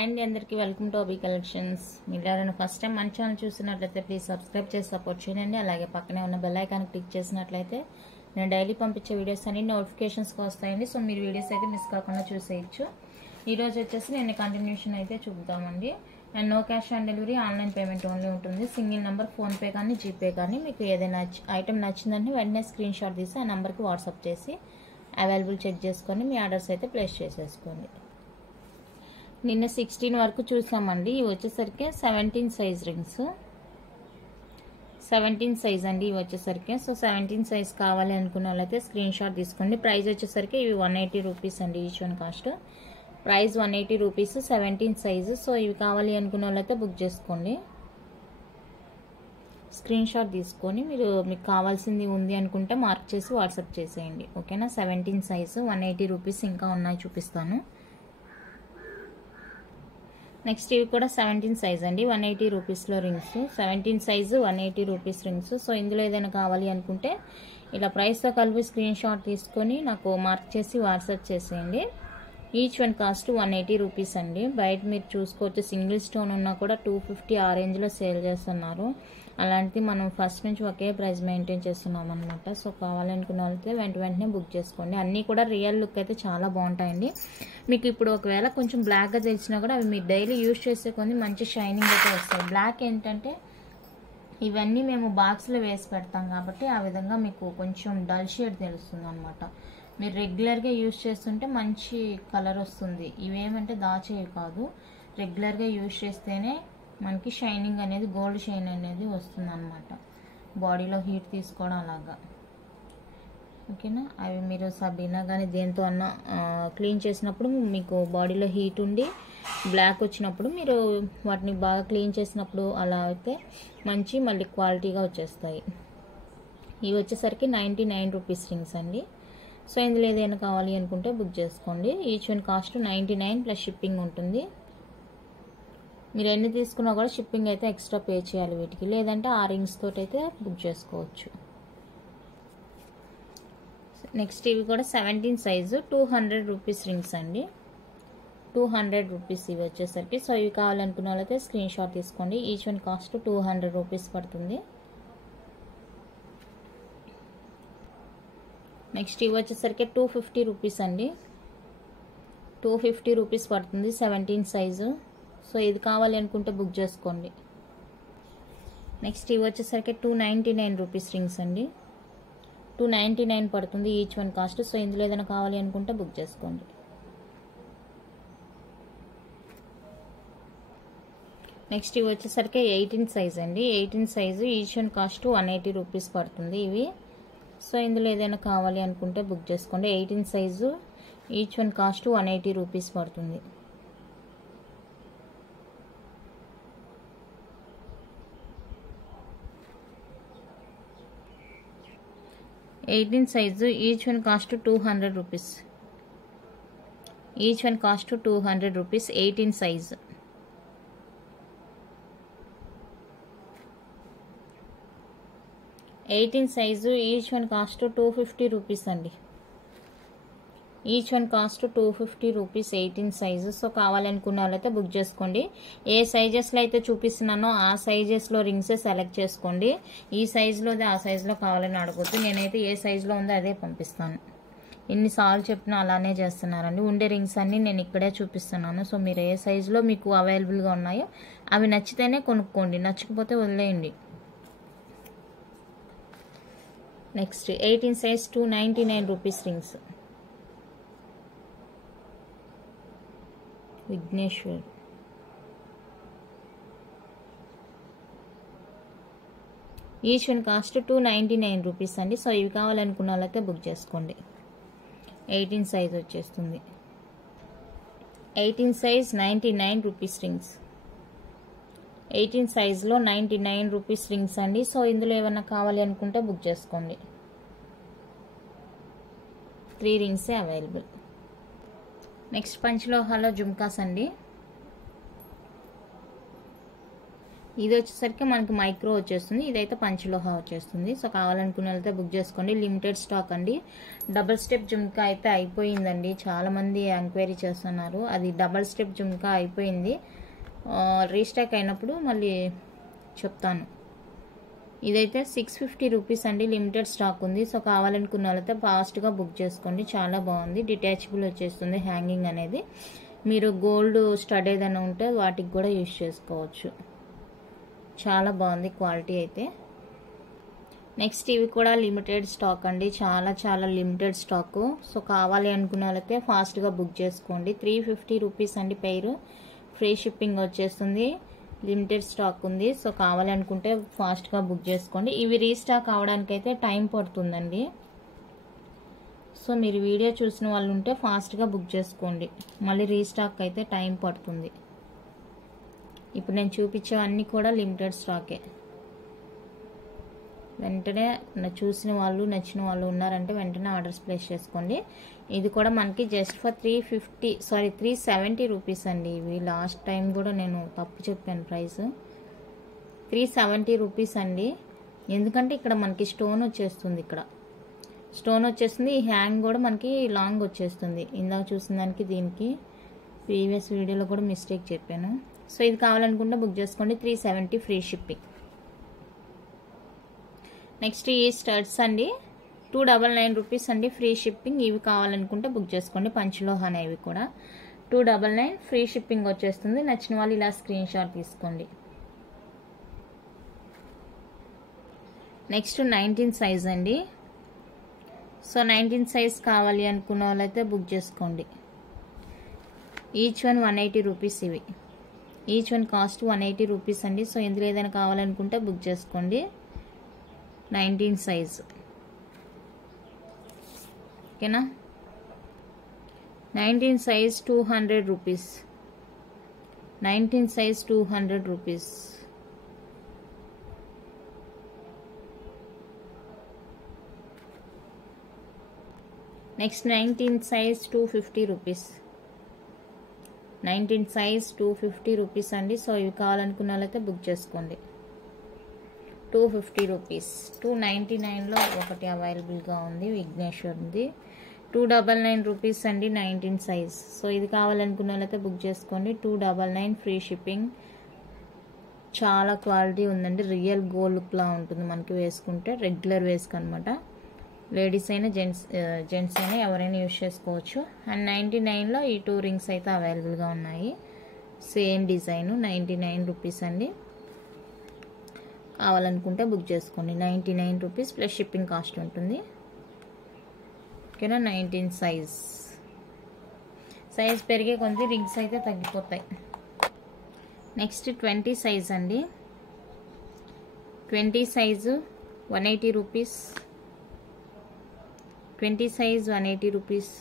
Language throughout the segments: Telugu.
అండ్ అందరికీ వెల్కమ్ టు అబీ కలెక్షన్స్. మీరు ఎవరైనా ఫస్ట్ టైం మన ఛానల్ చూసినట్లయితే ప్లీజ్ సబ్స్క్రైబ్ చేసి సపోర్ట్ చేయండి. అలాగే పక్కనే ఉన్న బెల్ ఐకాన్ క్లిక్ చేసినట్లయితే నేను డైలీ పంపించే వీడియోస్ అన్ని నోటిఫికేషన్స్కి వస్తాయండి. సో మీరు వీడియోస్ అయితే మిస్ కాకుండా చూసేయచ్చు. ఈరోజు వచ్చేసి నేను కంటిన్యూషన్ అయితే చూపుతామండి. And no cash on delivery, online payment only ఉంటుంది. సింగిల్ నెంబర్ ఫోన్పే కానీ జీపే కానీ మీకు ఏదైనా ఐటమ్ నచ్చిందంటే వెంటనే స్క్రీన్ షాట్ తీసి ఆ నెంబర్కి వాట్సాప్ చేసి అవైలబుల్ చెక్ చేసుకొని మీ ఆర్డర్స్ అయితే ప్లేస్ చేసేసుకోండి. నిన్న 16 వరకు చూసామండి. ఇవి వచ్చేసరికి 17 సైజ్ రింగ్స్, 17 సైజ్ అండి ఇవి వచ్చేసరికి. సో 17 సైజ్ కావాలి అనుకున్న వాళ్ళైతే స్క్రీన్ షాట్ తీసుకోండి. ప్రైస్ వచ్చేసరికి ఇవి 180 రూపీస్ అండి. Each one cost price 180 rupees, 17 size. So ఇవి కావాలి అనుకున్న వాళ్ళైతే బుక్ చేసుకోండి. స్క్రీన్ షాట్ తీసుకొని మీకు కావాల్సింది ఉంది అనుకుంటే మార్క్ చేసి వాట్సాప్ చేసేయండి. ఓకేనా. 17 సైజు 180 రూపీస్. ఇంకా ఉన్నాయి చూపిస్తాను. నెక్స్ట్ ఇవి కూడా 17 సైజ్ అండి, 180 రూపీస్లో rings. 17 size 180 rupees rings. So ఇందులో ఏదైనా కావాలి అనుకుంటే ఇలా ప్రైస్తో కలిపి స్క్రీన్ షాట్ తీసుకొని నాకు మార్క్ చేసి వాట్సాప్ చేసేయండి. ఈచ్ వన్ కాస్ట్ 180 రూపీస్ అండి. బయట మీరు చూసుకోవచ్చు, సింగిల్ స్టోన్ ఉన్నా కూడా 250 ఆ రేంజ్లో సేల్ చేస్తున్నారు. అలాంటిది మనం ఫస్ట్ నుంచి ఒకే ప్రైస్ మెయింటైన్ చేస్తున్నాం అనమాట. సో కావాలనుకున్న వాళ్ళైతే వెంటనే బుక్ చేసుకోండి. అన్నీ కూడా రియల్ లుక్ అయితే చాలా బాగుంటాయండి. మీకు ఇప్పుడు ఒకవేళ కొంచెం బ్లాక్గా తెలిసినా కూడా అవి మీరు డైలీ యూజ్ చేసే కొన్ని మంచి షైనింగ్ అయితే వస్తాయి. బ్లాక్ ఏంటంటే ఇవన్నీ మేము బాక్స్లో వేసి పెడతాం కాబట్టి ఆ విధంగా మీకు కొంచెం డల్ షేడ్ తెలుస్తుంది అనమాట. మీరు రెగ్యులర్గా యూజ్ చేస్తుంటే మంచి కలర్ వస్తుంది. ఇవేమంటే దాచేవి కాదు, రెగ్యులర్గా యూజ్ చేస్తేనే మనకి షైనింగ్ అనేది, గోల్డ్ షైన్ అనేది వస్తుంది అనమాట. బాడీలో హీట్ తీసుకోవడం అలాగా. ఓకేనా. అవి మీరు సబీనా కానీ దేంతో అన్నా క్లీన్ చేసినప్పుడు మీకు బాడీలో హీట్ ఉండి బ్లాక్ వచ్చినప్పుడు మీరు వాటిని బాగా క్లీన్ చేసినప్పుడు అలా అయితే మళ్ళీ క్వాలిటీగా వచ్చేస్తాయి. ఇవి వచ్చేసరికి 99 రూపీస్ రింగ్స్ అండి. సో ఇందులో ఏదైనా కావాలి అనుకుంటే బుక్ చేసుకోండి. Each one cost 99 plus shipping ఉంటుంది. మీరు ఎన్ని తీసుకున్నా కూడా షిప్పింగ్ అయితే ఎక్స్ట్రా పే చేయాలి వీటికి. లేదంటే ఆ రింగ్స్ తోటి అయితే బుక్ చేసుకోవచ్చు. నెక్స్ట్ ఇవి కూడా 17 సైజు 200 రూపీస్ రింగ్స్ అండి. 200 రూపీస్ ఇవి వచ్చేసరికి. సో ఇవి కావాలనుకున్న వాళ్ళైతే స్క్రీన్ షాట్ తీసుకోండి. ఈచ్ వన్ కాస్ట్ 200 రూపీస్ పడుతుంది. నెక్స్ట్ ఇవి వచ్చేసరికి 250 రూపీస్ అండి. 250 రూపీస్ పడుతుంది, 17 సైజు. సో ఇది కావాలి అనుకుంటే బుక్ చేసుకోండి. నెక్స్ట్ ఇవి వచ్చేసరికి 299 రూపీస్ రింగ్స్ అండి. 299 పడుతుంది ఈచ్ వన్ కాస్ట్. సో ఇందులో ఏదైనా కావాలి అనుకుంటే బుక్ చేసుకోండి. నెక్స్ట్ ఇవి వచ్చేసరికి 18 సైజ్ అండి. 18 size each one cost 180 rupees పడుతుంది ఇవి. సో ఇందులో ఏదైనా కావాలి అనుకుంటే బుక్ చేసుకోండి. 18 size each one cost 180 rupees పడుతుంది. Size each one cost 200 rupees. Each one cost 200 rupees. 18 size. Size each one cost 250 rupees అండి. Each one cost 250 rupees 18 size. So కావాలనుకున్న వాళ్ళైతే బుక్ చేసుకోండి. ఏ సైజెస్లో అయితే చూపిస్తున్నానో ఆ సైజెస్లో రింగ్సే సెలెక్ట్ చేసుకోండి. ఈ సైజులోది ఆ సైజులో కావాలని అడగొద్దు. నేనైతే ఏ సైజులో ఉందో అదే పంపిస్తాను. ఎన్నిసార్లు చెప్పినా అలానే చేస్తున్నారండి. ఉండే రింగ్స్ అన్నీ నేను ఇక్కడే చూపిస్తున్నాను. సో మీరు ఏ సైజులో మీకు అవైలబుల్గా ఉన్నాయో అవి నచ్చితేనే కొనుక్కోండి, నచ్చకపోతే వదిలేయండి. Next 18 size 299 rupees rings. Vigneshwar. Each one cost 299 rupees అండి. సో ఇవి కావాలనుకున్న వాళ్ళైతే బుక్ చేసుకోండి. 18 సైజ్ వచ్చేస్తుంది. 18 సైజ్ 99 రూపీస్ రింగ్స్. 18 సైజులో 99 రూపీస్ రింగ్స్ అండి. సో ఇందులో ఏమన్నా కావాలి అనుకుంటే బుక్ చేసుకోండి. 3 రింగ్సే అవైలబుల్. నెక్స్ట్ పంచలోహాలో జుమ్కాస్ అండి. ఇది వచ్చేసరికి మనకి మైక్రో వచ్చేస్తుంది, ఇదైతే పంచలోహ వచ్చేస్తుంది. సో కావాలనుకున్న వాళ్ళైతే బుక్ చేసుకోండి. లిమిటెడ్ స్టాక్ అండి. డబల్ స్టెప్ జుమ్కా అయితే అయిపోయిందండి, చాలా మంది ఎంక్వైరీ చేస్తున్నారు. అది డబల్ స్టెప్ జుమ్కా అయిపోయింది, రీస్టాక్ అయినప్పుడు మళ్ళీ చెప్తాను. ఇదైతే 650 రూపీస్ అండి, లిమిటెడ్ స్టాక్ ఉంది. సో కావాలనుకున్న వాళ్ళైతే ఫాస్ట్గా బుక్ చేసుకోండి. చాలా బాగుంది, డిటాచబుల్ వచ్చేస్తుంది హ్యాంగింగ్ అనేది. మీరు గోల్డ్ స్టడ్ ఏదైనా ఉంటే వాటికి కూడా యూజ్ చేసుకోవచ్చు. చాలా బాగుంది క్వాలిటీ అయితే. నెక్స్ట్ ఇవి కూడా లిమిటెడ్ స్టాక్ అండి, చాలా లిమిటెడ్ స్టాక్. సో కావాలి అనుకున్న వాళ్ళైతే ఫాస్ట్గా బుక్ చేసుకోండి. 350 రూపీస్ అండి పెయిర్, ఫ్రీ షిప్పింగ్ వచ్చేస్తుంది, లిమిటెడ్ స్టాక్ ఉంది. సో కావాలి అనుకుంటే ఫాస్ట్గా బుక్ చేసుకోండి. ఇవి రీస్టాక్ అవడానికైతే టైం పడుతుందండి. సో మీరు వీడియో చూసిన వాళ్ళు ఉంటే ఫాస్ట్గా బుక్ చేసుకోండి, మళ్ళీ రీస్టాక్ అయితే టైం పడుతుంది. ఇప్పుడు నేను చూపించేవన్నీ కూడా లిమిటెడ్ స్టాకే. వెంటనే చూసిన వాళ్ళు నచ్చిన వాళ్ళు ఉన్నారంటే వెంటనే ఆర్డర్స్ ప్లేస్ చేసుకోండి. ఇది కూడా మనకి జస్ట్ ఫర్ 370 రూపీస్ అండి. ఇవి లాస్ట్ టైం కూడా నేను తప్పు చెప్పాను ప్రైస్. 370 రూపీస్ అండి. ఎందుకంటే ఇక్కడ మనకి స్టోన్ వచ్చేస్తుంది, ఇక్కడ స్టోన్ వచ్చేస్తుంది. ఈ హ్యాంగ్ కూడా మనకి లాంగ్ వచ్చేస్తుంది. ఇందాక చూసిన దానికి దీనికి ప్రీవియస్ వీడియోలో కూడా మిస్టేక్ చెప్పాను. సో ఇది కావాలనుకుంటే బుక్ చేసుకోండి, 370 ఫ్రీ షిప్పింగ్. నెక్స్ట్ ఈ స్టడ్స్ అండి, 299 రూపీస్ అండి, ఫ్రీ షిప్పింగ్. ఇవి కావాలనుకుంటే బుక్ చేసుకోండి, పంచలోహ అనేవి కూడా 299 ఫ్రీ షిప్పింగ్ వచ్చేస్తుంది. నచ్చిన వాళ్ళు ఇలా స్క్రీన్ షాట్ తీసుకోండి. నెక్స్ట్ 19 సైజ్ అండి. సో 19 సైజ్ కావాలి అనుకున్న వాళ్ళైతే బుక్ చేసుకోండి. Each one 180 rupees. ఇవి ఈచ్ వన్ కాస్ట్ 180 రూపీస్ అండి. సో ఇందులో ఏదైనా కావాలనుకుంటే బుక్ చేసుకోండి. 19 సైజ్ ఓకేనా. 19 size 200 rupees. 19 size 200 rupees. Next 19 size 250 rupees. 19 size 250 rupees అండి. సో ఇవి కావాలనుకున్న వాళ్ళైతే బుక్ చేసుకోండి. 250 రూపీస్. 299లో ఒకటి అవైలబుల్గా ఉంది, విఘ్నేశ్వర్ది. 299 రూపీస్ అండి, 19 సైజ్. సో ఇది కావాలనుకున్న వాళ్ళైతే బుక్ చేసుకోండి. 299 ఫ్రీ షిప్పింగ్. చాలా క్వాలిటీ ఉందండి, రియల్ గోల్డ్ లుక్లా ఉంటుంది మనకి వేసుకుంటే. రెగ్యులర్ వేసుకు అనమాట. లేడీస్ అయినా జెంట్స్ అయినా ఎవరైనా యూజ్ చేసుకోవచ్చు. అండ్ 99లో ఈ 2 రింగ్స్ అయితే అవైలబుల్గా ఉన్నాయి, సేమ్ డిజైన్. 99 రూపీస్ అండి. కావాలనుకుంటే బుక్ చేసుకోండి. 99 రూపీస్ ప్లస్ షిప్పింగ్ కాస్ట్ ఉంటుంది ఓకేనా. 19 సైజ్ పెరిగే కొద్ది రింగ్స్ అయితే తగ్గిపోతాయి. నెక్స్ట్ 20 సైజ్ అండి. 20 సైజు 180 రూపీస్. 20 size 180 rupees.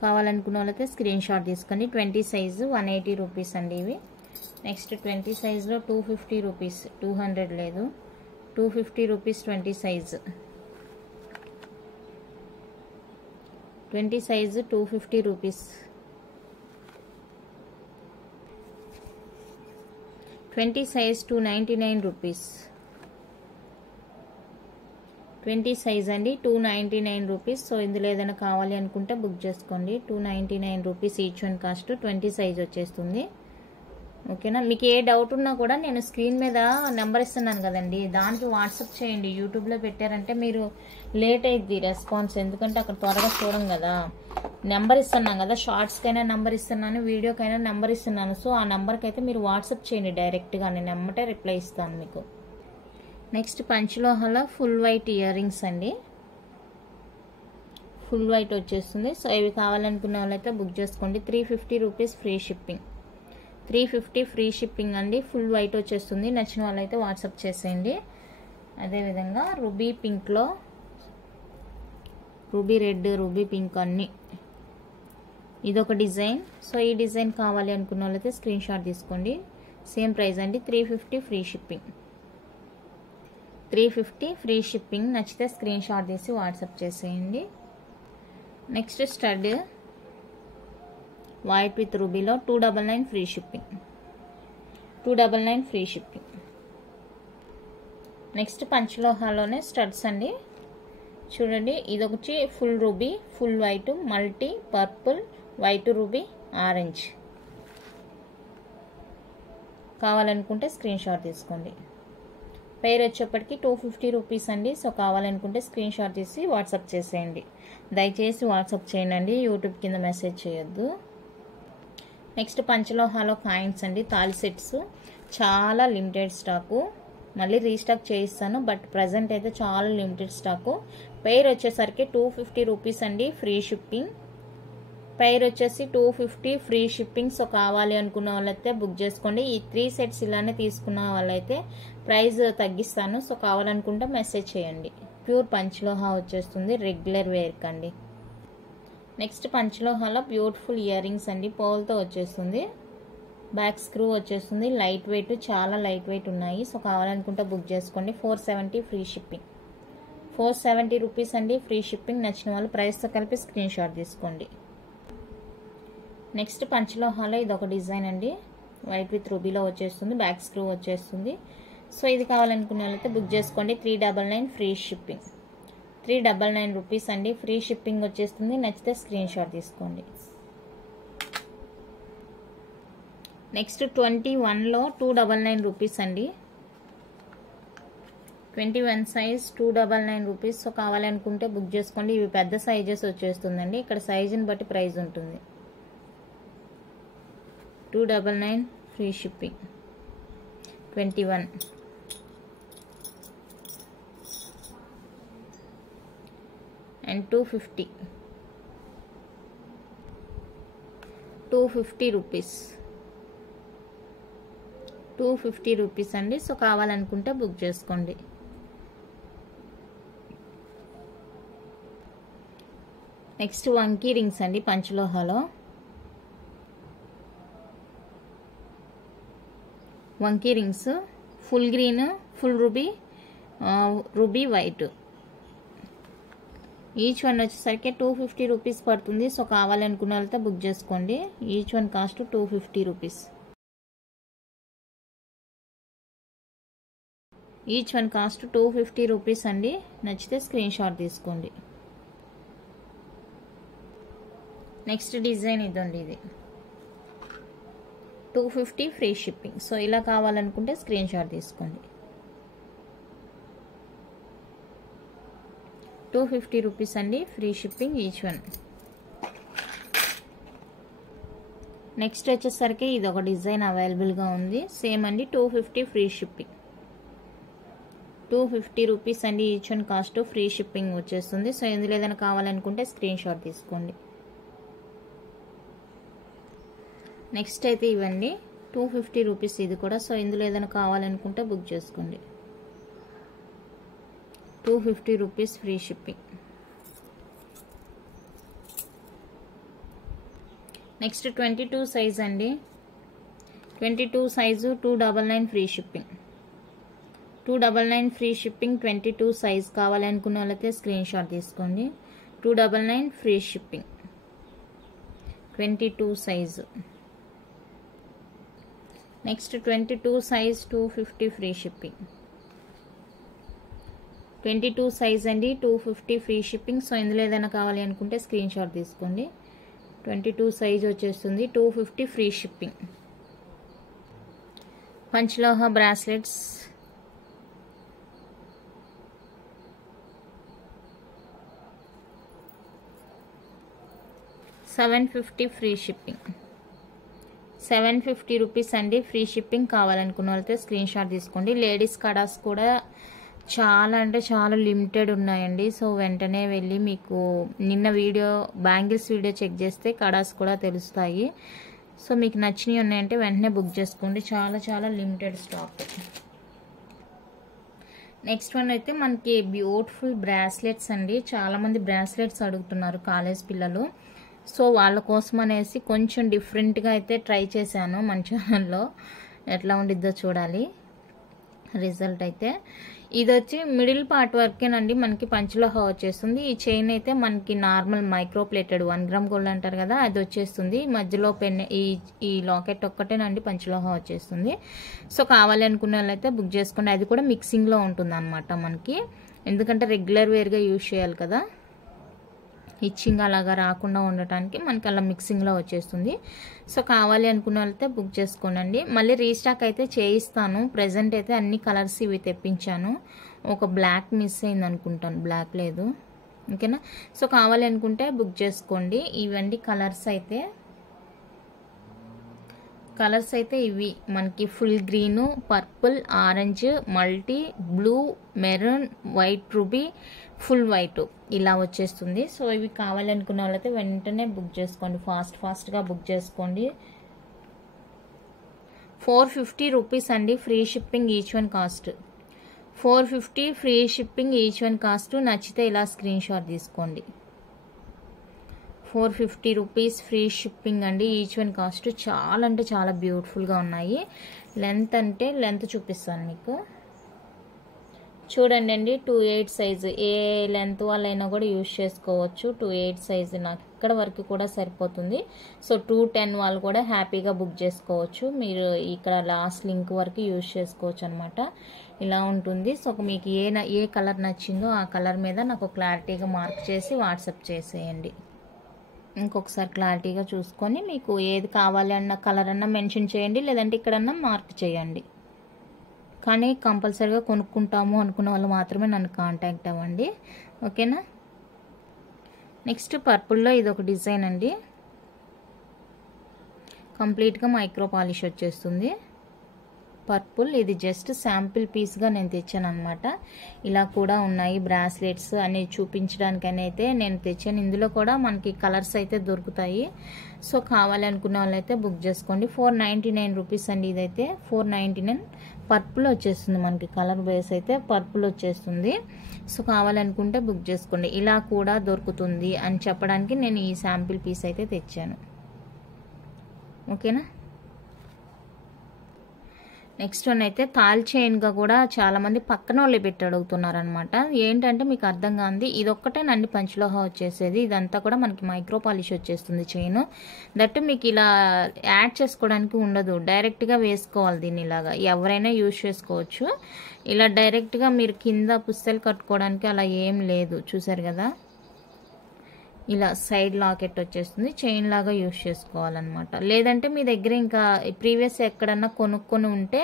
కావాలనుకున్న వాళ్ళైతే స్క్రీన్ షాట్ తీసుకోండి. 20 సైజు 180 రూపీస్ అండి ఇవి. నెక్స్ట్ 20 సైజ్లో 250 రూపీస్, 200 లేదు, 250 rupees 20 size. 20 size 250 rupees. 20 size 299 rupees. 20 size అండి, 299 రూపీస్. సో ఇందులో ఏదైనా కావాలి అనుకుంటే బుక్ చేసుకోండి. 299 rupees each one cost. 20 size వచ్చేస్తుంది ఓకేనా. మీకు ఏ డౌట్ ఉన్నా కూడా నేను స్క్రీన్ మీద నెంబర్ ఇస్తున్నాను కదండి, దానికి వాట్సాప్ చేయండి. యూట్యూబ్లో పెట్టారంటే మీరు లేట్ అయ్యిద్ది రెస్పాన్స్, ఎందుకంటే అక్కడ త్వరగా చూడం కదా. నెంబర్ ఇస్తున్నాను కదా, షార్ట్స్కైనా నెంబర్ ఇస్తున్నాను, వీడియోకైనా నెంబర్ ఇస్తున్నాను. సో ఆ నెంబర్కి అయితే మీరు వాట్సాప్ చేయండి డైరెక్ట్గా, నేను ఎమ్మటే రిప్లై ఇస్తాను మీకు. నెక్స్ట్ పంచలోహలో ఫుల్ వైట్ ఇయర్ రింగ్స్ అండి, ఫుల్ వైట్ వచ్చేస్తుంది. సో ఇవి కావాలనుకున్న వాళ్ళైతే బుక్ చేసుకోండి. 350 rupees free shipping. 350 free shipping అండి. ఫుల్ వైట్ వచ్చేస్తుంది. నచ్చిన వాళ్ళైతే వాట్సాప్ చేసేయండి. అదేవిధంగా రూబీ పింక్లో, రూబీ రెడ్, రూబీ పింక్ అన్నీ, ఇదొక డిజైన్. సో ఈ డిజైన్ కావాలి అనుకున్న వాళ్ళైతే స్క్రీన్ షాట్ తీసుకోండి. సేమ్ ప్రైస్ అండి, 350 ఫ్రీ షిప్పింగ్. 350 free shipping. నచ్చితే స్క్రీన్ షాట్ తీసి వాట్సాప్ చేసేయండి. నెక్స్ట్ స్టడ్ వైట్ విత్ రూబీలో 299 free shipping. 299 free shipping. Next పంచలోహాలోనే స్టడ్స్ అండి. చూడండి, ఇదొకటి full ruby, full white, multi, purple, white ruby, orange. కావాలనుకుంటే స్క్రీన్ షాట్ తీసుకోండి. పేరు వచ్చేప్పటికి 250 రూపీస్ అండి. సో కావాలనుకుంటే స్క్రీన్ షాట్ తీసి వాట్సాప్ చేసేయండి. దయచేసి వాట్సాప్ చేయండి, యూట్యూబ్ కింద మెసేజ్ చేయొద్దు. నెక్స్ట్ పంచలోహాలో కాయిన్స్ అండి, తాళి సెట్స్. చాలా లిమిటెడ్ స్టాకు, మళ్ళీ రీస్టాక్ చేయిస్తాను, బట్ ప్రజెంట్ అయితే చాలా లిమిటెడ్ స్టాకు. పేరు వచ్చేసరికి 250 రూపీస్ అండి, ఫ్రీ షిప్పింగ్. పేరు వచ్చేసి 250 ఫ్రీ షిప్పింగ్. సో కావాలి అనుకున్న వాళ్ళైతే బుక్ చేసుకోండి. ఈ 3 సెట్స్ ఇలానే తీసుకున్న వాళ్ళైతే ప్రైస్ తగ్గిస్తాను. సో కావాలనుకుంటే మెసేజ్ చేయండి. ప్యూర్ పంచలోహా వచ్చేస్తుంది, రెగ్యులర్ వేర్ కండి. నెక్స్ట్ పంచలోహాలో బ్యూటిఫుల్ ఇయర్ రింగ్స్ అండి, పర్ల్తో వచ్చేస్తుంది. బ్యాక్ స్క్రూ వచ్చేస్తుంది, లైట్ వెయిట్, చాలా లైట్ వెయిట్ ఉన్నాయి. సో కావాలనుకుంటే బుక్ చేసుకోండి. 470 ఫ్రీ షిప్పింగ్. 470 రూపీస్ అండి, ఫ్రీ షిప్పింగ్. నచ్చిన వాళ్ళు ప్రైస్తో కలిపి స్క్రీన్ షాట్ తీసుకోండి. నెక్స్ట్ పంచలోహాలో ఇది ఒక డిజైన్ అండి, వైట్ విత్ రూబీలో వచ్చేస్తుంది, బ్యాక్ స్క్రూ వచ్చేస్తుంది. సో ఇది కావాలనుకునే వాళ్ళైతే బుక్ చేసుకోండి. 399 ఫ్రీ షిప్పింగ్. 399 రూపీస్ అండి, ఫ్రీ షిప్పింగ్ వచ్చేస్తుంది. నచ్చితే స్క్రీన్ షాట్ తీసుకోండి. నెక్స్ట్ 21లో 299 రూపీస్ అండి. 21 సైజ్ 299 రూపీస్. సో కావాలనుకుంటే బుక్ చేసుకోండి. ఇవి పెద్ద సైజెస్ వచ్చేస్తుందండి, ఇక్కడ సైజుని బట్టి ప్రైస్ ఉంటుంది. 299 free shipping. 21 and 250 rupees. 250 rupees అండి. సో కావాలనుకుంటే బుక్ చేసుకోండి. నెక్స్ట్ వంకీ రింగ్స్ అండి, పంచలోహాలో. వంకీ rings full green, full ruby, ruby white. Each one వచ్చేసరికి 250 రూపీస్ పడుతుంది. సో కావాలనుకున్న వాళ్ళతో బుక్ చేసుకోండి. Each one cost 250 rupees. Each one cost 250 rupees అండి. నచ్చితే స్క్రీన్ షాట్ తీసుకోండి. నెక్స్ట్ డిజైన్ ఇదండి, ఇది 250 ఫ్రీ షిప్పింగ్. సో ఇలా కావాలనుకుంటే స్క్రీన్ షాట్ తీసుకోండి. 250 రూపీస్ అండి, free shipping each one. Next వచ్చేసరికి ఇది ఒక డిజైన్ అవైలబుల్గా ఉంది, సేమ్ అండి, 250 ఫ్రీ షిప్పింగ్. 250 రూపీస్ అండి, each one cost, free shipping వచ్చేస్తుంది. సో ఇందులో ఏదైనా కావాలనుకుంటే స్క్రీన్ షాట్ తీసుకోండి. నెక్స్ట్ అయితే ఇవ్వండి 250 రూపీస్ ఇది కూడా. సో ఇందులో ఏదైనా కావాలనుకుంటే బుక్ చేసుకోండి. 250 rupees free shipping. Next 22 size అండి, 22 size 299 free shipping. 299 free shipping. 22 size కావాలనుకున్న వాళ్ళైతే స్క్రీన్ షాట్ తీసుకోండి. 299 free shipping. 22 size. Next 22 size 250 free shipping. 22 size అండి, 250 ఫ్రీ షిప్పింగ్. సో ఇందులో ఏదైనా కావాలి అనుకుంటే స్క్రీన్ షాట్ తీసుకోండి. 22 సైజ్ వచ్చేస్తుంది, 250 ఫ్రీ షిప్పింగ్. పంచలోహ బ్రాస్లెట్స్. $750 free shipping. 750 రూపీస్ అండి, ఫ్రీ షిప్పింగ్. కావాలనుకున్న వాళ్ళతో స్క్రీన్ షాట్ తీసుకోండి. లేడీస్ కడాస్ కూడా చాలా అంటే చాలా లిమిటెడ్ ఉన్నాయండి. సో వెంటనే వెళ్ళి మీకు నిన్న వీడియో బ్యాంగిల్స్ వీడియో చెక్ చేస్తే కడాస్ కూడా తెలుస్తాయి. సో మీకు నచ్చినవి ఉన్నాయంటే వెంటనే బుక్ చేసుకోండి, చాలా చాలా లిమిటెడ్ స్టాక్. నెక్స్ట్ వన్ అయితే మనకి బ్యూటిఫుల్ బ్రాస్లెట్స్ అండి. చాలామంది బ్రాస్లెట్స్ అడుగుతున్నారు కాలేజ్ పిల్లలు. సో వాళ్ళ కోసం అనేసి కొంచెం డిఫరెంట్గా అయితే ట్రై చేశాను మన ఛానల్లో. ఎట్లా ఉండిద్దో చూడాలి. రిజల్ట్ అయితే ఇది వచ్చి మిడిల్ పార్ట్ వరకేనండి మనకి పంచలోహ వచ్చేస్తుంది. ఈ చైన్ అయితే మనకి normal micro plated 1 gram gold అంటారు కదా, అది వచ్చేస్తుంది. మధ్యలో పెన్ ఈ లాకెట్ ఒక్కటేనండి పంచలోహ వచ్చేస్తుంది. సో కావాలి అనుకున్న వాళ్ళైతే బుక్ చేసుకోండి. అది కూడా మిక్సింగ్లో ఉంటుంది అనమాట మనకి, ఎందుకంటే రెగ్యులర్ వేర్గా యూజ్ చేయాలి కదా, ఇచ్చింగ్ అలాగా రాకుండా ఉండటానికి మనకి అలా మిక్సింగ్లో వచ్చేస్తుంది. సో కావాలి అనుకున్న వాళ్ళైతే బుక్ చేసుకోండి. మళ్ళీ రీస్టాక్ అయితే చేయిస్తాను. ప్రజెంట్ అయితే అన్ని కలర్స్ ఇవి తెప్పించాను. ఒక బ్లాక్ మిస్ అయింది అనుకుంటాను, బ్లాక్ లేదు. ఓకేనా, సో కావాలి అనుకుంటే బుక్ చేసుకోండి. ఇవండి కలర్స్ అయితే ఇవి మనకి full green, purple, orange, multi, blue, maroon, white ruby, full white ఇలా వచ్చేస్తుంది. సో ఇవి కావాలనుకున్న వాళ్ళైతే వెంటనే బుక్ చేసుకోండి, ఫాస్ట్గా బుక్ చేసుకోండి. 450 రూపీస్ అండి free shipping each one cost. 450 free shipping each one cost. నచ్చితే ఇలా స్క్రీన్ షాట్ తీసుకోండి. 450 రూపీస్ ఫ్రీ షిప్పింగ్ అండి, ఈచ్ వన్ కాస్ట్. చాలా అంటే చాలా బ్యూటిఫుల్గా ఉన్నాయి. లెంత్ చూపిస్తాను మీకు, చూడండి అండి. 2/8 సైజు, ఏ లెంత్ వాళ్ళైనా కూడా యూజ్ చేసుకోవచ్చు. 2/8 సైజు నాకు ఇక్కడ వరకు కూడా సరిపోతుంది. సో 210 వాళ్ళు కూడా హ్యాపీగా బుక్ చేసుకోవచ్చు. మీరు ఇక్కడ లాస్ట్ లింక్ వరకు యూజ్ చేసుకోవచ్చు అనమాట. ఇలా ఉంటుంది. సో మీకు ఏ కలర్ నచ్చిందో ఆ కలర్ మీద నాకు క్లారిటీగా మార్క్ చేసి వాట్సాప్ చేసేయండి. ఇంకొకసారి క్లారిటీగా చూసుకొని మీకు ఏది కావాలి అన్న కలర్ అన్నా మెన్షన్ చేయండి, లేదంటే ఇక్కడన్నా మార్క్ చేయండి. కానీ కంపల్సరీగా కొనుక్కుంటాము అనుకున్న వాళ్ళు మాత్రమే నన్ను కాంటాక్ట్ అవ్వండి. ఓకేనా. నెక్స్ట్ పర్పుల్లో ఇది ఒక డిజైన్ అండి, కంప్లీట్గా మైక్రో పాలిష్ వచ్చేస్తుంది. పర్పుల్ ఇది జస్ట్ శాంపిల్ పీస్గా నేను తెచ్చాను అనమాట. ఇలా కూడా ఉన్నాయి బ్రాస్లెట్స్ అని చూపించడానికని అయితే నేను తెచ్చాను. ఇందులో కూడా మనకి కలర్స్ అయితే దొరుకుతాయి. సో కావాలి అనుకున్న వాళ్ళైతే బుక్ చేసుకోండి. 499 రూపీస్ అండి ఇదైతే. 499 పర్పుల్ వచ్చేస్తుంది మనకి, కలర్ బేస్ అయితే పర్పుల్ వచ్చేస్తుంది. సో కావాలనుకుంటే బుక్ చేసుకోండి. ఇలా కూడా దొరుకుతుంది అని చెప్పడానికి నేను ఈ శాంపిల్ పీస్ అయితే తెచ్చాను. ఓకేనా. నెక్స్ట్ వన్ అయితే తాల్ చైన్గా కూడా చాలామంది పక్కన వాళ్ళు పెట్టి అడుగుతున్నారనమాట. ఏంటంటే మీకు అర్థం కాంది, ఇది ఒక్కటేనండి పంచలోహ వచ్చేసేది. ఇదంతా కూడా మనకి మైక్రో పాలిష్ వచ్చేస్తుంది చైన్. దట్టు మీకు ఇలా యాడ్ చేసుకోవడానికి ఉండదు, డైరెక్ట్గా వేసుకోవాలి దీన్ని. ఇలాగా ఎవరైనా యూజ్ చేసుకోవచ్చు. ఇలా డైరెక్ట్గా మీరు కింద పుస్తలు కట్టుకోవడానికి అలా ఏం లేదు, చూసారు కదా. ఇలా సైడ్ లాకెట్ వచ్చేస్తుంది, చైన్ లాగా యూజ్ చేసుకోవాలన్నమాట. లేదంటే మీ దగ్గర ఇంకా ప్రీవియస్ ఎక్కడన్నా కొనుక్కొని ఉంటే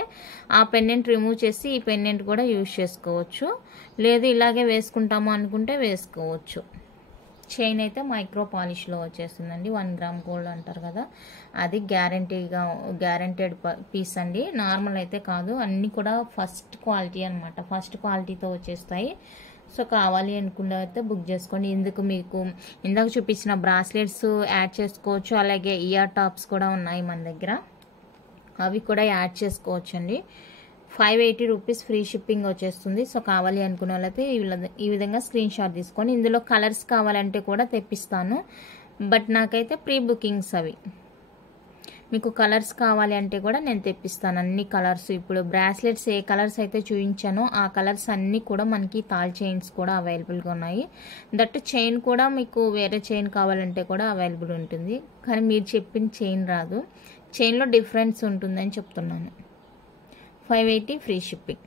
ఆ పెండెంట్ రిమూవ్ చేసి ఈ పెండెంట్ కూడా యూజ్ చేసుకోవచ్చు. లేదు ఇలాగే వేసుకుంటాము అనుకుంటే వేసుకోవచ్చు. చైన్ అయితే మైక్రో పాలిష్లో వచ్చేస్తుందండి. 1 గ్రామ్ గోల్డ్ అంటారు కదా, అది గ్యారెంటెడ్ పీస్ అండి. నార్మల్ అయితే కాదు, అన్నీ కూడా ఫస్ట్ క్వాలిటీ అనమాట. ఫస్ట్ క్వాలిటీతో వచ్చేస్తాయి. సో కావాలి అనుకున్న అయితే బుక్ చేసుకోండి. ఇందుకు మీకు ఇందాక చూపించిన బ్రాస్లెట్స్ యాడ్ చేసుకోవచ్చు, అలాగే ఇయర్ టాప్స్ కూడా ఉన్నాయి మన దగ్గర, అవి కూడా యాడ్ చేసుకోవచ్చు అండి. 580 రూపీస్ ఫ్రీ షిప్పింగ్ వచ్చేస్తుంది. సో కావాలి అనుకున్న వాళ్ళైతే ఈ విధంగా స్క్రీన్ షాట్ తీసుకొని, ఇందులో కలర్స్ కావాలంటే కూడా తెప్పిస్తాను. బట్ నాకైతే ప్రీ బుకింగ్స్ అవి. మీకు కలర్స్ కావాలి అంటే కూడా నేను తెప్పిస్తాను అన్ని కలర్స్. ఇప్పుడు బ్రాస్లెట్స్ ఏ కలర్స్ అయితే చూపించానో ఆ కలర్స్ అన్నీ కూడా మనకి తాల్ చైన్స్ కూడా అవైలబుల్గా ఉన్నాయి. దట్ చైన్ కూడా మీకు వేరే చైన్ కావాలంటే కూడా అవైలబుల్ ఉంటుంది. కానీ మీరు చెప్పిన చైన్ రాదు, చైన్లో డిఫరెన్స్ ఉంటుందని చెప్తున్నాను. 580 ఫ్రీ షిప్పింగ్.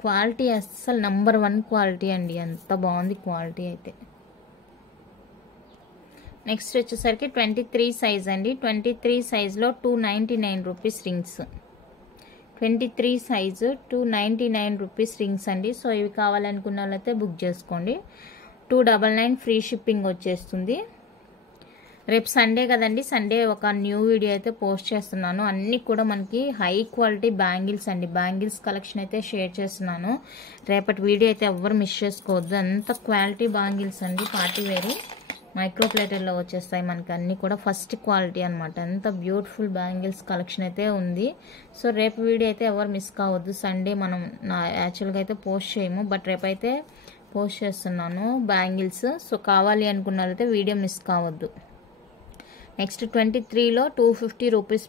క్వాలిటీ అస్సలు నంబర్ 1 క్వాలిటీ అండి, ఎంత బాగుంది క్వాలిటీ అయితే. నెక్స్ట్ వచ్చేసరికి 23 సైజ్ అండి. 23 సైజ్లో 299 rupees rings. 23 size 299 rupees rings అండి. సో ఇవి కావాలనుకున్న వాళ్ళైతే బుక్ చేసుకోండి. 299 ఫ్రీ షిప్పింగ్ వచ్చేస్తుంది. రేపు సండే కదండి, సండే ఒక న్యూ వీడియో అయితే పోస్ట్ చేస్తున్నాను. అన్నీ కూడా మనకి హై క్వాలిటీ బ్యాంగిల్స్ అండి, బ్యాంగిల్స్ కలెక్షన్ అయితే షేర్ చేస్తున్నాను. రేపటి వీడియో అయితే ఎవ్వరు మిస్ చేసుకోవద్దు. అంత క్వాలిటీ బ్యాంగిల్స్ అండి, పార్టీ వేరు మైక్రో ప్లేటర్లో వచ్చేస్తాయి మనకి అన్నీ కూడా ఫస్ట్ క్వాలిటీ అనమాట. అంత బ్యూటిఫుల్ బ్యాంగిల్స్ కలెక్షన్ అయితే ఉంది. సో రేపు వీడియో అయితే ఎవరు మిస్ కావద్దు. సండే మనం యాక్చువల్గా అయితే పోస్ట్ చేయము, బట్ రేపైతే పోస్ట్ చేస్తున్నాను బ్యాంగిల్స్. సో కావాలి అనుకున్న వాళ్ళైతే వీడియో మిస్ కావద్దు. నెక్స్ట్ 23లో 250 రూపీస్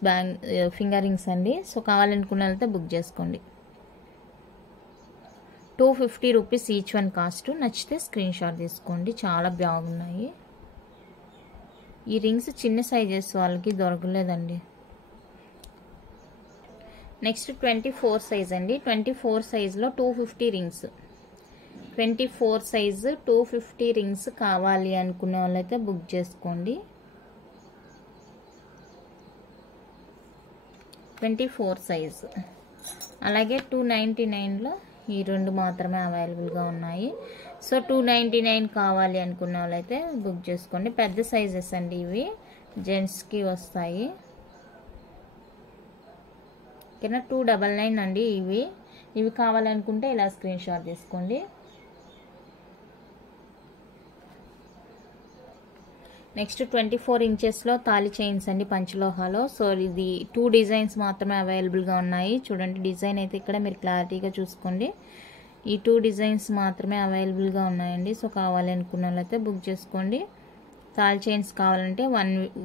ఫింగర్ రింగ్స్ అండి. సో కావాలనుకున్న వాళ్ళతో బుక్ చేసుకోండి. 250 రూపీస్ ఈచ్ వన్ కాస్ట్. నచ్చితే స్క్రీన్ షాట్ తీసుకోండి. చాలా బాగున్నాయి ఈ రింగ్స్. చిన్న సైజెస్ వాళ్ళకి దొరకలేదండి. నెక్స్ట్ 24 సైజ్ అండి. 24 సైజ్లో 250 రింగ్స్. 24 సైజు 250 రింగ్స్ కావాలి అనుకునే వాళ్ళైతే బుక్ చేసుకోండి. 24 సైజు. అలాగే 299లో ఈ రెండు మాత్రమే అవైలబుల్గా ఉన్నాయి. సో 299 కావాలి అనుకున్న వాళ్ళైతే బుక్ చేసుకోండి. పెద్ద సైజెస్ అండి ఇవి, జెంట్స్కి వస్తాయి. ఓకేనా, 299 అండి ఇవి కావాలనుకుంటే ఇలా స్క్రీన్ షాట్ తీసుకోండి. నెక్స్ట్ 24 ఇంచెస్లో తాళి చైన్స్ అండి పంచలోహాలో. సో ఇది 2 డిజైన్స్ మాత్రమే అవైలబుల్గా ఉన్నాయి. చూడండి డిజైన్ అయితే ఇక్కడ మీరు క్లారిటీగా చూసుకోండి. ఈ 2 డిజైన్స్ మాత్రమే అవైలబుల్గా ఉన్నాయండి. సో కావాలి అనుకున్న వాళ్ళైతే బుక్ చేసుకోండి. తాళి చైన్స్ కావాలంటే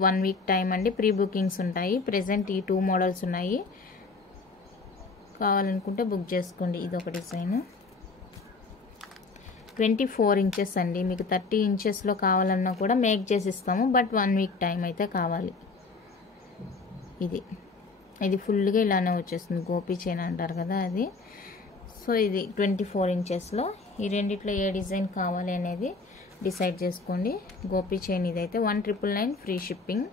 వన్ వీక్ టైం అండి, ప్రీ బుకింగ్స్ ఉంటాయి. ప్రెజెంట్ ఈ 2 మోడల్స్ ఉన్నాయి. కావాలనుకుంటే బుక్ చేసుకోండి. ఇది ఒక డిజైన్. 24 ఇంచెస్ అండి. మీకు 30 ఇంచెస్లో కావాలన్నా కూడా మేక్ చేసి ఇస్తాము, బట్ 1 వీక్ టైం అయితే కావాలి. ఇది ఫుల్గా ఇలానే వచ్చేస్తుంది, గోపీ చైన్ అంటారు కదా అది. సో ఇది 24 ఇంచెస్లో. ఈ రెండిట్లో ఏ డిజైన్ కావాలి అనేది డిసైడ్ చేసుకోండి. గోపీ చైన్ ఇదైతే 1999 ఫ్రీ షిప్పింగ్.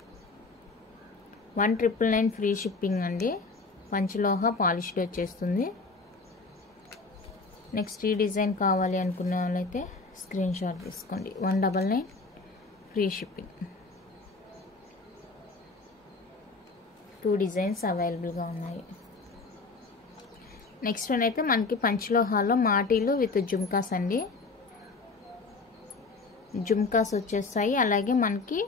1999 ఫ్రీ షిప్పింగ్ అండి. పంచలోహ పాలిష్డ్ వచ్చేస్తుంది. నెక్స్ట్ ఈ డిజైన్ కావాలి అనుకున్న వాళ్ళైతే స్క్రీన్ షాట్ తీసుకోండి. 199 ఫ్రీ షిప్పింగ్. 2 డిజైన్స్ అవైలబుల్గా ఉన్నాయి. నెక్స్ట్ వన్ అయితే మనకి పంచలోహాల్లో మాటీలు విత్ జుమ్కాస్ అండి. జుమ్కాస్ వచ్చేస్తాయి, అలాగే మనకి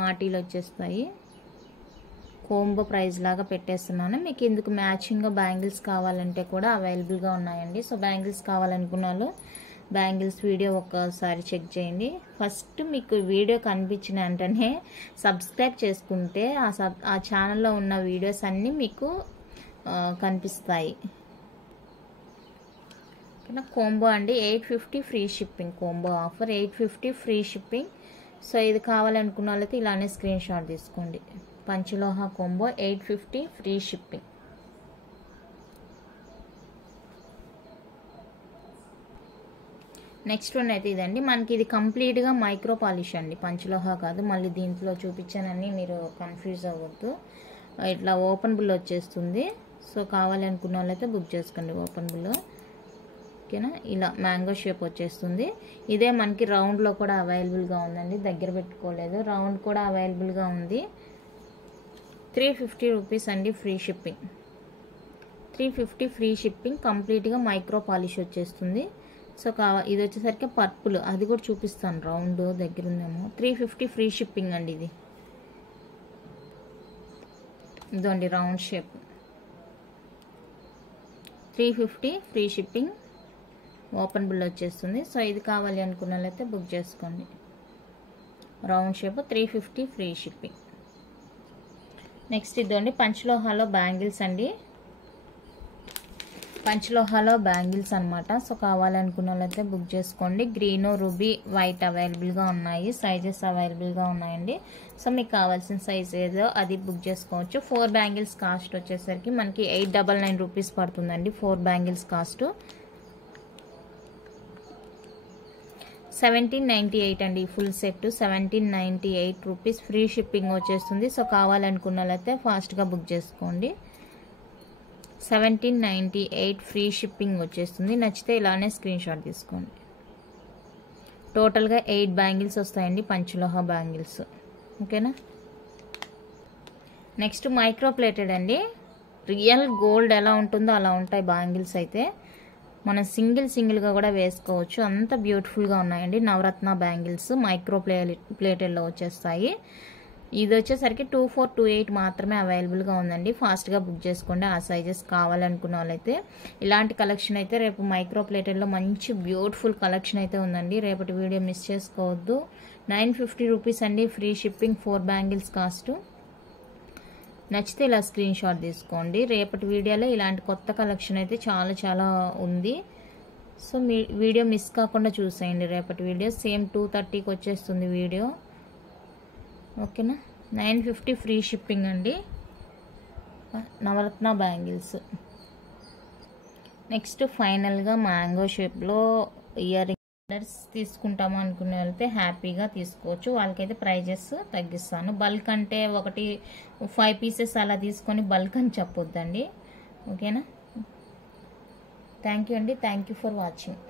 మాటీలు వచ్చేస్తాయి. కోంబో ప్రైస్ లాగా పెట్టేస్తున్నాను. మీకు ఇందుకు మ్యాచింగ్గా బ్యాంగిల్స్ కావాలంటే కూడా అవైలబుల్గా ఉన్నాయండి. సో బ్యాంగిల్స్ కావాలనుకున్న వాళ్ళు బ్యాంగిల్స్ వీడియో ఒక్కసారి చెక్ చేయండి. ఫస్ట్ మీకు వీడియో కనిపించిన వెంటనే సబ్స్క్రైబ్ చేసుకుంటే ఆ ఛానల్లో ఉన్న వీడియోస్ అన్నీ మీకు కనిపిస్తాయి. కోంబో అండి 850 free shipping. Combo offer 850 free shipping. So ఇది కావాలనుకున్న వాళ్ళైతే ఇలానే స్క్రీన్ షాట్ తీసుకోండి. పంచలోహ combo 850 free shipping. Next one అయితే ఇదండి. మనకి ఇది కంప్లీట్గా మైక్రో పాలిష్ అండి, పంచలోహ కాదు. మళ్ళీ దీంట్లో చూపించానని మీరు కన్ఫ్యూజ్ అవ్వద్దు. ఇట్లా ఓపెనబుల్ వచ్చేస్తుంది. సో కావాలి అనుకున్న వాళ్ళైతే బుక్ చేసుకోండి ఓపెనబుల్. ఓకేనా, ఇలా మ్యాంగో షేప్ వచ్చేస్తుంది. ఇదే మనకి రౌండ్లో కూడా అవైలబుల్గా ఉందండి, దగ్గర పెట్టుకోలేదు. రౌండ్ కూడా అవైలబుల్గా ఉంది. 350 రూపీస్ అండి ఫ్రీ షిప్పింగ్. 350 free shipping. కంప్లీట్గా మైక్రో పాలిష్ వచ్చేస్తుంది. సో ఇది వచ్చేసరికి పర్పుల్, అది కూడా చూపిస్తాను, రౌండ్ దగ్గర ఉందేమో. 350 ఫ్రీ షిప్పింగ్ అండి. ఇదండి round shape. 350 free shipping. Openable వచ్చేస్తుంది. సో ఇది కావాలి అనుకున్న వాళ్ళైతే బుక్ చేసుకోండి. Round shape 350 free shipping. Next ఇదండి పంచలోహాలో బ్యాంగిల్స్ అండి. పంచలోహాలో బ్యాంగిల్స్ అనమాట. సో కావాలనుకున్న వాళ్ళైతే బుక్ చేసుకోండి. గ్రీన్, రూబీ, వైట్ అవైలబుల్గా ఉన్నాయి. సైజెస్ అవైలబుల్గా ఉన్నాయండి. సో మీకు కావాల్సిన సైజ్ ఏదో అది బుక్ చేసుకోవచ్చు. 4 బ్యాంగిల్స్ కాస్ట్ వచ్చేసరికి మనకి 899 రూపీస్ పడుతుందండి. 4 బ్యాంగిల్స్ కాస్ట్ 1798 అండి. Full set 1798 rupees free shipping వచ్చేస్తుంది. సో కావాలనుకున్న వాళ్ళైతే ఫాస్ట్గా బుక్ చేసుకోండి. 1798 ఫ్రీ షిప్పింగ్ వచ్చేస్తుంది. నచ్చితే ఇలానే స్క్రీన్ షాట్ తీసుకోండి. టోటల్గా 8 బ్యాంగిల్స్ వస్తాయండి, పంచలోహ బ్యాంగిల్స్. ఓకేనా. నెక్స్ట్ మైక్రో ప్లేటెడ్ అండి. రియల్ గోల్డ్ ఎలా ఉంటుందో అలా ఉంటాయి బ్యాంగిల్స్ అయితే. మనం సింగిల్గా కూడా వేసుకోవచ్చు, అంత బ్యూటిఫుల్గా ఉన్నాయండి. నవరత్న బ్యాంగిల్స్ మైక్రో ప్లేటెడ్లో వచ్చేస్తాయి. ఇది వచ్చేసరికి 2428 మాత్రమే అవైలబుల్గా ఉందండి. ఫాస్ట్గా బుక్ చేసుకోండి ఆ సైజెస్ కావాలనుకున్న వాళ్ళైతే. ఇలాంటి కలెక్షన్ అయితే రేపు మైక్రో ప్లేటెడ్లో మంచి బ్యూటిఫుల్ కలెక్షన్ అయితే ఉందండి. రేపటి వీడియో మిస్ చేసుకోవద్దు. 950 రూపీస్ అండి, ఫ్రీ షిప్పింగ్, 4 బ్యాంగిల్స్ కాస్ట్. నచ్చితే ఇలా స్క్రీన్ షాట్ తీసుకోండి. రేపటి వీడియోలో ఇలాంటి కొత్త కలెక్షన్ అయితే చాలా చాలా ఉంది. సో మీ వీడియో మిస్ కాకుండా చూసేయండి. రేపటి వీడియో సేమ్ 2:30కి వచ్చేస్తుంది వీడియో, ఓకేనా. 950 ఫ్రీ షిప్పింగ్ అండి, నవరత్న బ్యాంగిల్స్. నెక్స్ట్ ఫైనల్గా మ్యాంగో షేప్లో ఇయర్ రింగ్స్ తీసుకుంటాము అనుకునే వెళ్తే హ్యాపీగా తీసుకోవచ్చు. వాళ్ళకైతే ప్రైజెస్ తగ్గిస్తాను. బల్క్ అంటే ఒకటి 5 పీసెస్ అలా తీసుకొని బల్క్ అని చెప్పొద్దండి, ఓకేనా. థ్యాంక్ యూ అండి, థ్యాంక్ యూ ఫర్ వాచింగ్.